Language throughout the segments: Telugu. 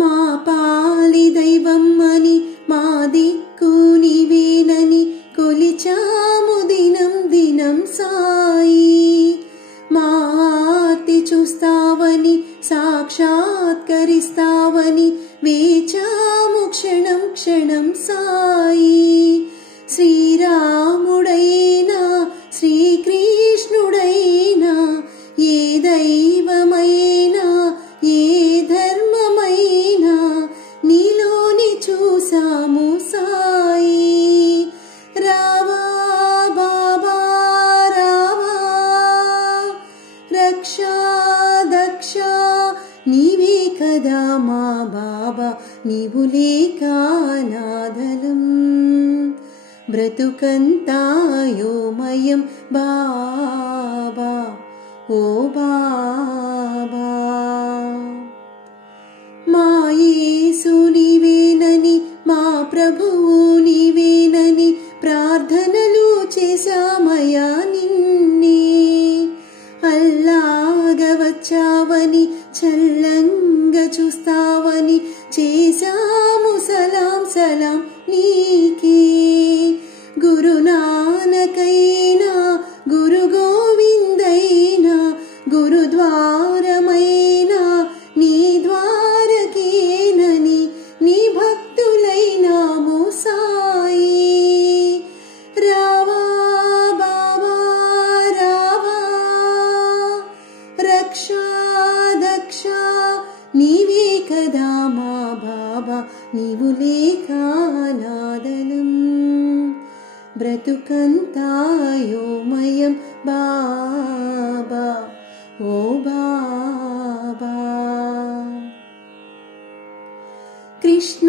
మా పాలి దైవం అని మా దిక్కు నీవేనని కొలిచాము దినం దినం సాయి. మా ఆర్తి చూస్తావని సాక్షాత్కరిస్తావని వేచాము క్షణం క్షణం సాయి. శ్రీరాముడైనా శ్రీకృష్ణుడైనా ఏ దైవమైనా ఏ ధర్మమైనా నీలోని చూసాము సాయి. రావా బాబా రావా, రక్షా దక్ష నీవే కదా మా బాబా, నీవు లేక నాదలం. బ్రతుకంతాయోమయం బాబా ఓ బాబా. మా యేసు నీవేనని మా ప్రభువు నీవేనని ప్రార్థనలు చేశామయా నిన్నే. అల్లాగా వచ్చావని చల్లంగా చూస్తావని చేశాము సలాం సలాం నీకే. గురునానకైనా గురు గోవిందైనా గురుద్వారమైనా నీ ద్వారకేనని నీ భక్తులైనాము సాయి. రావా బాబా రావా, రక్షా దక్ష నీవే కదా మా బాబా, నీవు లేక నాదలం. బ్రతుకంతాయోమయం బాబా ఓ బాబా. కృష్ణ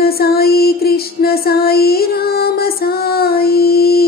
సాయి రామ సాయి.